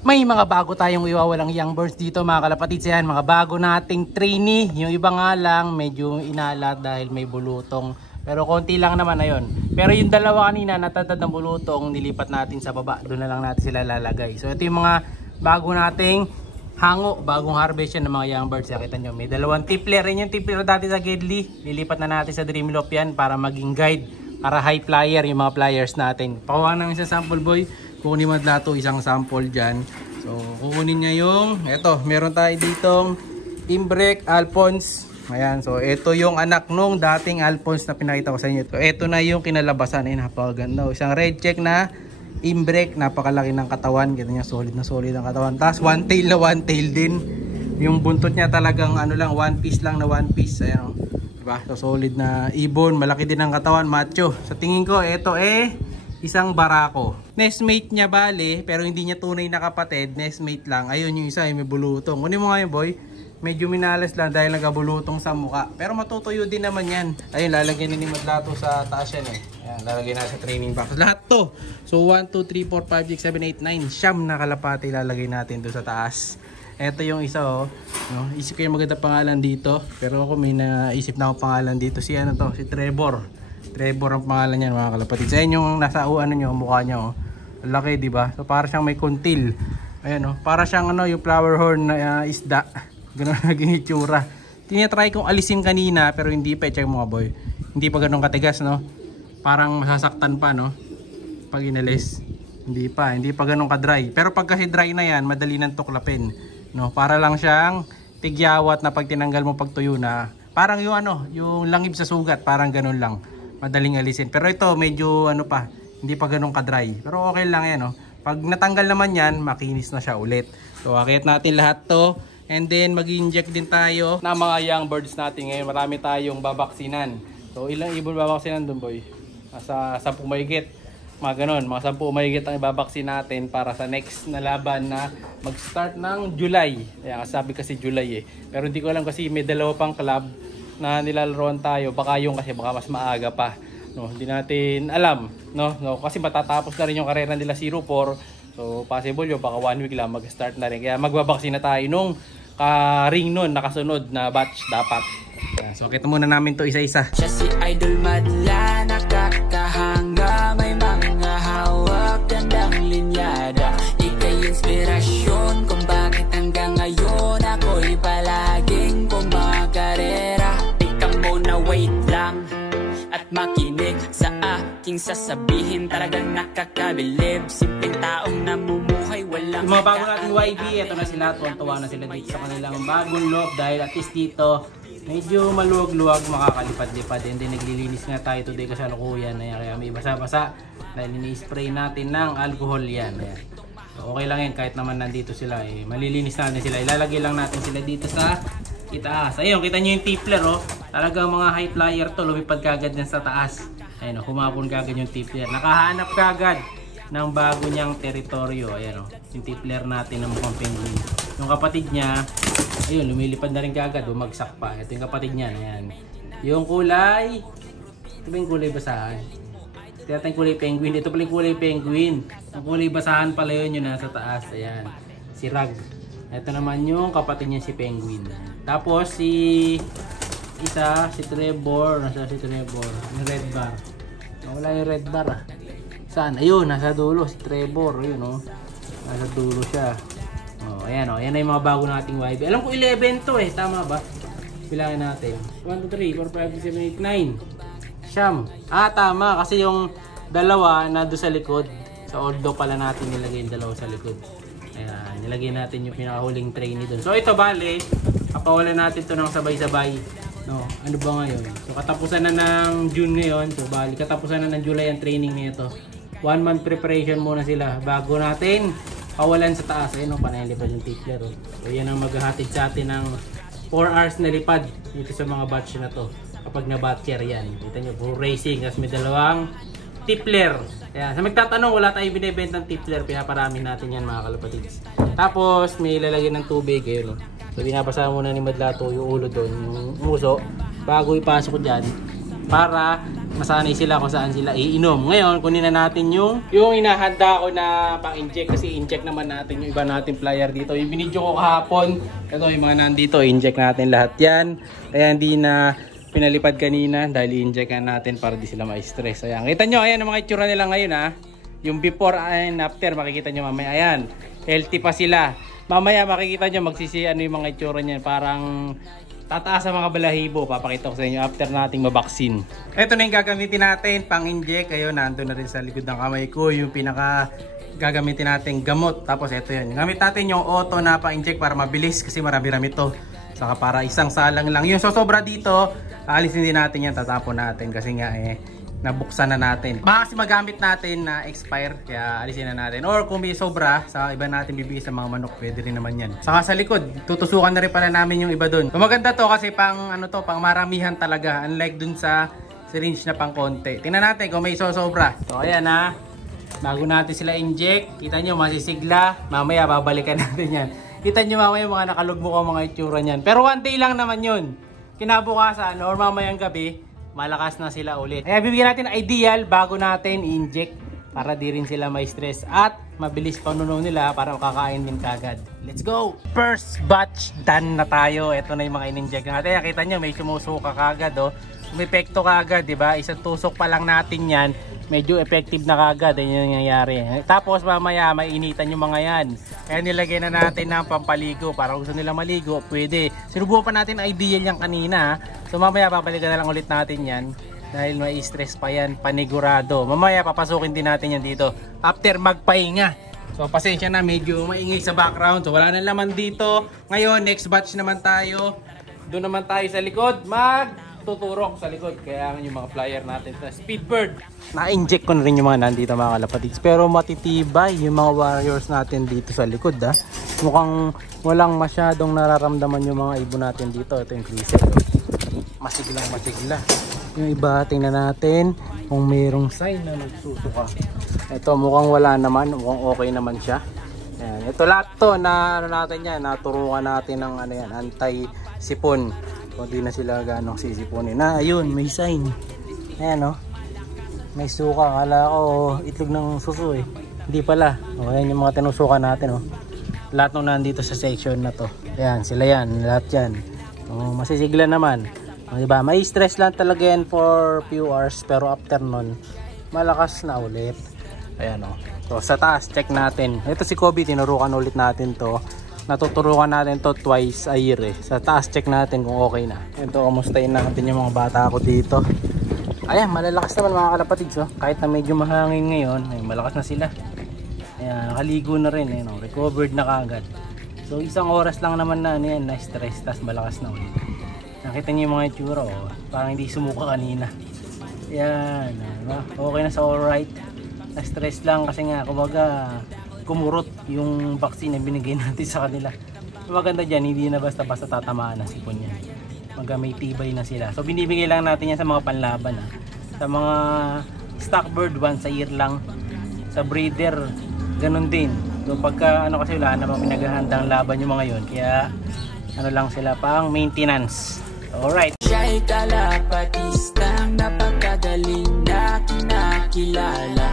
May mga bago tayong iwawalang young birds dito mga kalapatids yan. Mga bago nating trainee. Yung iba nga lang medyo inalat dahil may bulutong. Pero konti lang naman na yun. Pero yung dalawa kanina natatad ng bulutong, nilipat natin sa baba. Doon na lang natin sila lalagay. So ito yung mga bago nating hango. Bagong harvest yan ng mga young birds. Kita nyo may dalawang tippler. Yan yung tippler dati sa Gedli. Lilipat na natin sa Dreamloft yan para maging guide. Para high flyer yung mga flyers natin. Pakuha namin sa sample boy. Kukunin mo lato isang sample dyan. So kukunin niya yung eto, meron tayo ditong Imbrek Alphonse. Ayan, so ito yung anak nung dating Alphonse na pinakita ko sa inyo. So ito na yung kinalabasan. Ay napakaganda. Isang red check na Imbrek, napakalaki ng katawan. Kita niya solid na solid ang katawan. Tapos one tail din. Yung buntot niya talagang ano lang, one piece lang na one piece. Ayan, diba? So solid na ibon, malaki din ang katawan, macho. Sa tingin ko ito isang barako. Nestmate niya bale, pero hindi niya tunay na kapatid, nestmate lang. Ayun yung isa, may bulutong. Kunin mo nga yun boy. Medyo minalas lang dahil nagabulutong sa mukha. Pero matutuyo din naman yan. Ayun, lalagyan ni Madlato sa taas yan eh. Ayan, lalagyan na sa training box. Lahat to. So 1, 2, 3, 4, 5, 6, 7, 8, 9. Siyam na kalapati lalagay natin doon sa taas. Ito yung isa oh. No? Isip ko yung maganda pangalan dito. Pero ako may naisip na ako pangalan dito. Si ano to? Si Trevor. Trevor ang pangalan niyan mga kalapatid. Sa yung nasa ano nyo, mukha niya oh. Laki, di ba? So para siyang may kuntil. Ayan oh, para siyang ano, yung flower horn na isda. Ganun naging itsura. Tinatry kong alisin kanina pero hindi pa, check mo mga boy. Hindi pa ganun katigas, no? Parang masasaktan pa, no? Pag inalis. Hindi pa ganun ka-dry. Pero pag kasi dry na yan, madali nang tuklapin, no? Para lang siyang tigyawat na pag tinanggal mo pag tuyo na. Parang yung ano, yung langib sa sugat, parang ganun lang. Madaling alisin. Pero ito medyo ano pa, hindi pa ganun ka-dry. Pero okay lang yan, no? Pag natanggal naman yan, makinis na siya ulit. So akit natin lahat to. And then mag-inject din tayo ng mga young birds natin ngayon. Marami tayong babaksinan. So ilang ibon babaksinan dun boy? Nasa 10 mahigit. Mga ganun, mga 10 mahigit ang ibabaksin natin para sa next na laban na mag-start ng July. Ayan, sabi kasi July eh. Pero hindi ko alam kasi may dalawa pang club na nilalaroan tayo. Baka yung kasi baka mas maaga pa. No, hindi natin alam, no? Kasi matatapos na rin yung karera nila 04. So possible yun baka 1 week lang mag-start na rin. Kaya magbabaksin na tayo nung ring nun nakasunod na batch dapat. So kita muna namin to isa-isa. Siya si Idol Madla, nakakahanga, may mga hawak, gandang linyada. Ika'y inspirasyon kung bakit hanggang ngayon ako'y palaging kumakarera. Ikaw muna wait lang at makinig sa aking sasabihin. Talagang nakakabilib, simpleng taong namumuhay walang yung mga bago nating YB, eto na sila, tuwan-tuwa na sila dito sa kanilang bagong loob dahil at least dito medyo maluwag-luwag, makakalipad-lipad. And then naglilinis nga tayo today kasi ano ko yan, kaya may basa-basa dahil ini-spray natin ng alcohol yan. Ayan. So okay lang yan kahit naman nandito sila eh. Malilinis natin sila, ilalagay lang natin sila dito sa itaas. Ayun, kita nyo yung tippler oh. Talagang mga high flyer to, lumipad kagad yan sa taas. Ayun oh, humapon kagad yung tippler. Nakahanap kagad ng bago niyang teritoryo. Ayan oh, yung tippler natin ng mukhang penguin. Yung kapatid niya, ayun, lumilipad na rin kagad, bumagsak pa. Ito yung kapatid niya, ayan. Yung kulay, ito ba yung kulay basahan? Ito yung kulay penguin, ito pala yung kulay penguin. Ang kulay basahan pala yun, yung nasa taas, ayan. Si Rag. Ito naman yung kapatid niya si Penguin. Tapos si Trevor, nasa si Trevor, yung red bar. Wala yung red bar ah. Saan? Ayun, nasa dulo si Trevor, yun oh. Nasa dulo siya. Oh, ayan oh, ayan na yung mga bago nating YB. Alam ko 11 to eh, tama ba? Bilangin natin. 1, 2, 3, 4, 5, 6, 7, 8, 9. Siyam. Tama kasi yung dalawa na doon sa likod. Sa ordo pala natin nilagay yung dalawa sa likod. Ayan, nilagay natin yung pinakahuling trainee doon. So ito bale, kapawalan natin to ng sabay-sabay. No, ano ba ngayon? So katapusan na ng June ngayon. So bali, katapusan na ng July ang training nito. 1 month preparation muna sila bago natin kawalan sa taas. Ayun, panay-lipad yung tippler. Oh. So yan ang maghahatid sa atin ng 4 hours na lipad dito sa mga batch na to. Kapag na-batcher yan. Kita nyo, puro racing. Kasi may dalawang tippler. Ayan. Sa magtatanong, wala tayong binibentang tippler. Pinaparami natin yan mga kalapatids. Tapos may ilalagay ng tubig. Ayun, oh. So binabasa muna ni Madlato yung ulo doon, yung muso. Bago ipasok dyan, para masanay sila kung saan sila iinom. Ngayon, kunin na natin yung inahanda ko na pang-inject kasi inject naman natin yung iba natin flyer dito. Yung binidyo ko kahapon, ito yung mga nandito, inject natin lahat yan. Kaya hindi na pinalipad kanina dahil i-inject natin para di sila ma-stress. Ayan, kita nyo, ayan ang mga itsura nila ngayon ha. Yung before and after, makikita nyo mamaya. Ayan, healthy pa sila. Mamaya makikita nyo ano yung mga itsura niyan. Parang tataas sa mga balahibo. Papakita ko sa inyo after nating mabaksin. Ito na yung gagamitin natin pang-inject. Ayun, nandun na rin sa likod ng kamay ko yung pinaka gagamitin natin gamot. Tapos ito yun. Gamit natin yung auto na pang-inject para mabilis kasi marami-rami to. Saka para isang salang lang. Yung sobra dito, alisin din natin yan. Tatapon natin kasi nga nabuksan na natin. Baka kasi magamit natin na expire, kaya alisin na natin. Or kung may sobra, sa iba natin bibigay sa mga manok, pwede rin naman yan. Saka sa likod, tutusukan na rin pala namin yung iba dun. Maganda to kasi pang pang maramihan talaga. Unlike dun sa syringe na pang konti. Tingnan natin kung may sobra. So ayan ha. Bago natin sila inject, kita nyo masisigla. Mamaya babalikan natin yan. Kita nyo mamaya mga nakalugmok ang mga itsura niyan. Pero one day lang naman yun. Kinabukasan or mamayang gabi, malakas na sila ulit. Kaya bibigyan natin ideal bago natin i-inject para di rin sila may stress at mabilis panunaw nila para makakain din kagad. Let's go! First batch done na tayo. Ito na yung mga in-inject natin. Nakita nyo may sumusuka kagad oh. Umepekto kagad, di ba? Isang tusok pa lang natin yan. Medyo effective na kagad. Yan yung nangyayari. Tapos mamaya mainitan yung mga yan. Kaya nilagay na natin ng pampaligo. Para kung gusto nila maligo, pwede. Sinubukan pa natin ideal yan kanina. So mamaya babalikan na lang ulit natin yan. Dahil may stress pa yan, panigurado. Mamaya papasukin din natin yan dito. After magpahinga. So pasensya na, medyo maingay sa background. So wala na laman dito. Ngayon, next batch naman tayo. Doon naman tayo sa likod. Tuturok sa likod, kaya yung mga flyer natin sa Speedbird. Na-inject ko na rin yung mga nandito mga kalapatids, pero matitibay yung mga warriors natin dito sa likod ha. Mukhang walang masyadong nararamdaman yung mga ibon natin dito. Ito yung grizzle, masiglang masigla. Yung iba tingnan natin kung mayroong sign na nagsusuka. Ito mukhang wala naman, mukhang okay naman siya. Ayan. Ito lahat to na natin yan, naturuan natin ng anti-sipon. O di na sila ganong sisipunin. Ayun, may sign. Ayan o. May suka. Kala ko itlog ng suso eh. Hindi pala. O, ayan yung mga tinusukan natin o. Lahat nung nandito sa section na to. Ayan, sila yan. Lahat yan. O, masisigla naman. O, diba? May stress lang talaga yan for few hours. Pero after nun, malakas na ulit. Ayan o. So, sa taas, check natin. Ito si Kobe, tinurukan ulit natin to. Natuturukan natin to twice a year eh. Sa taas check natin kung okay na. Ito, kamustahin natin yung mga bata ko dito. Ayan, malalakas naman mga kalapatids oh. Kahit na medyo mahangin ngayon, ay malakas na sila. Ayan, nakaligo na rin eh, no? Recovered na kagad. So isang oras lang naman na yan, na stress, tas malakas na ulit. Nakita niyo yung mga itsura oh. Parang hindi sumuka kanina. Ayan, okay na sa alright. Na stress lang kasi nga kumbaga kumurot yung vaccine na binigay natin sa kanila. Maganda dyan, hindi na basta-basta tatamaan na sipon yan. May tibay na sila. So binibigay lang natin yan sa mga panlaban ha. Sa mga stock bird, once a year lang. Sa breeder, ganun din. So pagka kasi wala namang pinaghahandang laban yung mga yun. Kaya lang sila pang maintenance. Alright. Siya'y kalapatistang napakagaling na kinakilala.